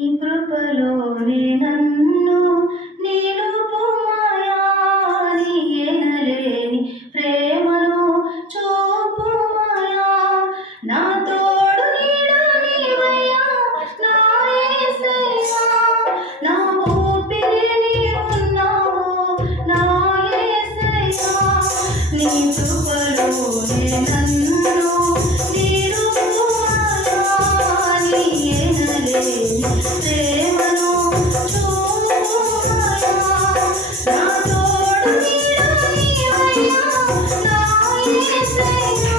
కృపలోనే నన్ను నిలుపుమయా, నీ ఎనలేని ప్రేమను చూపుమయా. నా తోడు నీడ నీవయ్యా, నా యేసయ్యా, నా ఊపిరి నీవున్నావు నా యేసయ్యా. నీ కృపలోనే నన్ను నిలుపుమయా, నీ ఎనలేని ప్రేమను చూపుమయా. నా తోడు నీడ నీవయ్యా, నా యేసయ్యా,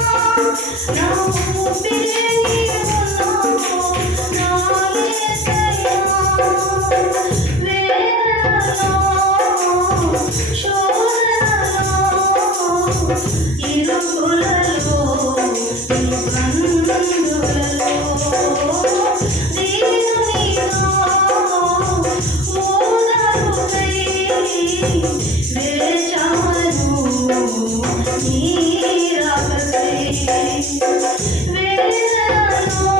నా ఊపిరి నీవున్నావు నా యేసయ్యా. వేదనలో, శోధనలో, ఇరుకులలో, ఇబ్బందులలో, దీనునిగా ఓదారుకై వేచాను నీ రాకకై. వేదనలో,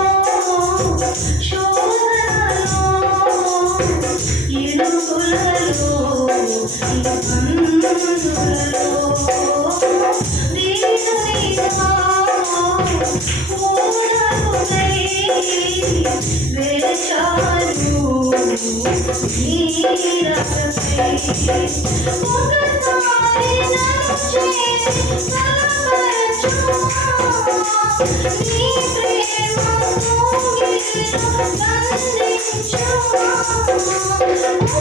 శోధనలో, ఇరుకులలో, ఇబ్బందులలో, దీనునిగా ఓదారుకై వేచాను నీ రాకకై. ఒకసారి నన్ను చేరి బలపరచుమా, నీ ప్రేమ కౌగిలిలో బంధించుమా.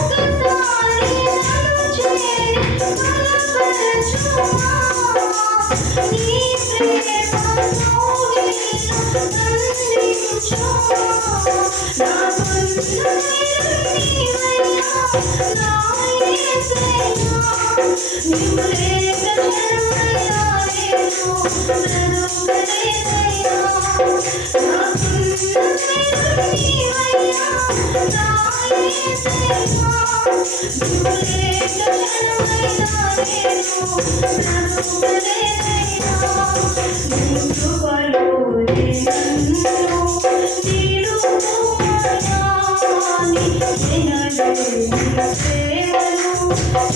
ఒకసారి నన్ను చేరి బలపరచుమా, నీ ప్రేమ కౌగిలిలో బంధించుమా. నా నీవయ్యా, నా యేసయ్యా, నీవు లేక జన్మయ్యా నేను బ్రతుకలేనయ్యా. నా నీవయ్యా, నా యేసయ్యా, నీవు లేక జన్మయ్యా నేను బ్రతుకలేనయ్యా. నీ కృపలోనే నన్ను నిలుపుమయా, నీ ఎనలేని ప్రేమను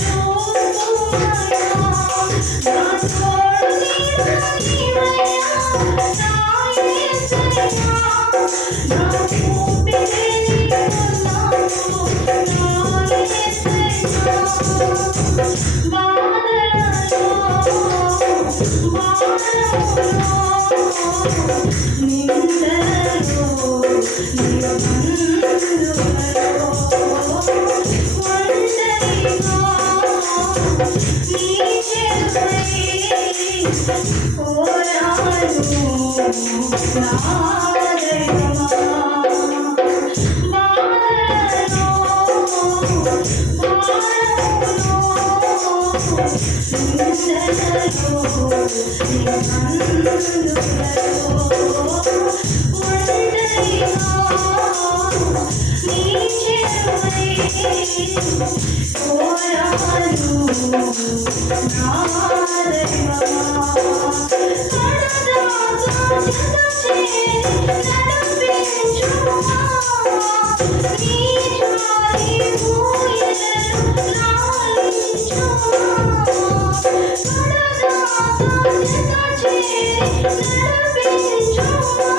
చూపుమయా. నా తోడు నీడ నీవయ్యా, నా యేసయ్యా, నా ఊపిరి నీవున్నావు నా యేసయ్యా. బాధలలో, భారములో, నిందలలో, నిబంధనలలో, ఒంటరిగా నీ చేరువై కోరాను నా దైవమా. బాధలలో, భారములో, నిందలలో, నిబంధనలలో, ఒంటరిగా నీ చేరువై కోరాను నా దైవమా. కడదాకా జతచేరి నడిపించుమా, నీ జాలి ఊయలలో లాలించుమా. కడదాకా జతచేరి నడిపించుమా,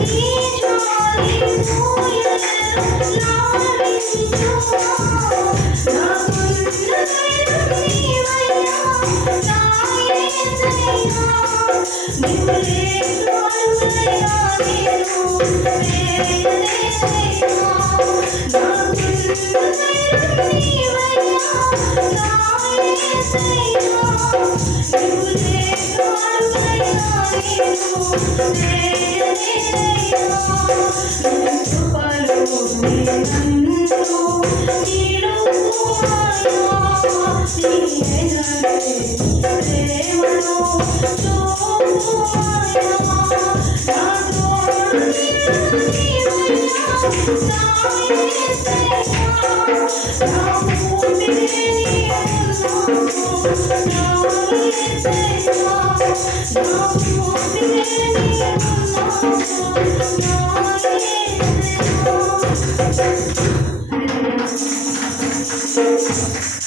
నీ జాలి ఊయలలో లాలించుమా. నాకున్న ధైర్యం నీవయ్యా, నా యేసయ్యా, నీవు లేకువాడునయ్యా నేను వేయలేనయ్యా. నాకున్న ధైర్యం నీవయ్యా, నా యేసయ్యా, నీవు లేకువాడునయ్యా నేను వేయలేనయ్యా. నీ కృపలోనే నన్ను నిలుపుమయా, నీ ఎనలేని ప్రేమను చూపుమయా. నా తోడు నీడ నీవయ్యా, నా యేసయ్యా, నా ఊపిరి నీవున్నావు నా యేసయ్యా, నా ఊపిరి నీవున్నావు నా యేసయ్యా.